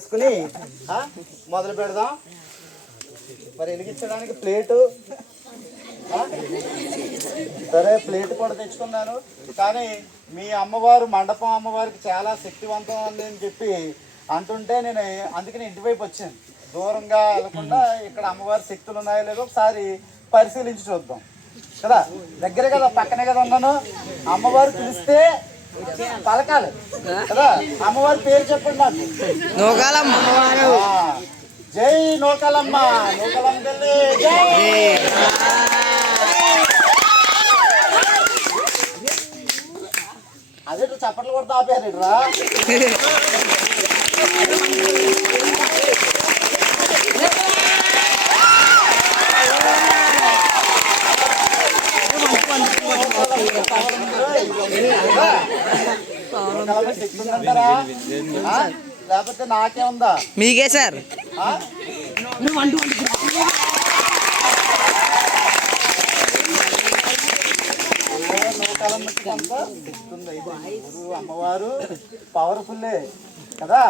చేసుకుని మొదలు పెడదాం. మరి వెలిగించడానికి ప్లేటు సరే ప్లేట్ కూడా తెచ్చుకున్నాను. కానీ మీ అమ్మవారు మండపం అమ్మవారికి చాలా శక్తివంతం ఉంది అని చెప్పి అంటుంటే నేను అందుకని ఇంటివైపు వచ్చాను. దూరంగా వెళ్ళకుండా ఇక్కడ అమ్మవారి శక్తులు ఉన్నాయో లేదో ఒకసారి పరిశీలించి చూద్దాం. కదా? దగ్గరే కదా పక్కనే కదా ఉన్నాను. అమ్మవారు పిలిస్తే పలకాలి. కదా? అమ్మవారి పేరు చెప్పండి నాకు. నూకాలమ్మ. జై నూకలమ్మ. నూకలమ్మ జై అదే చప్పట్లు కొడతా ఆపారు రా. లేకపోతే నాకే ఉందా మీకే సార్. అమ్మవారు పవర్ఫుల్లే కదా?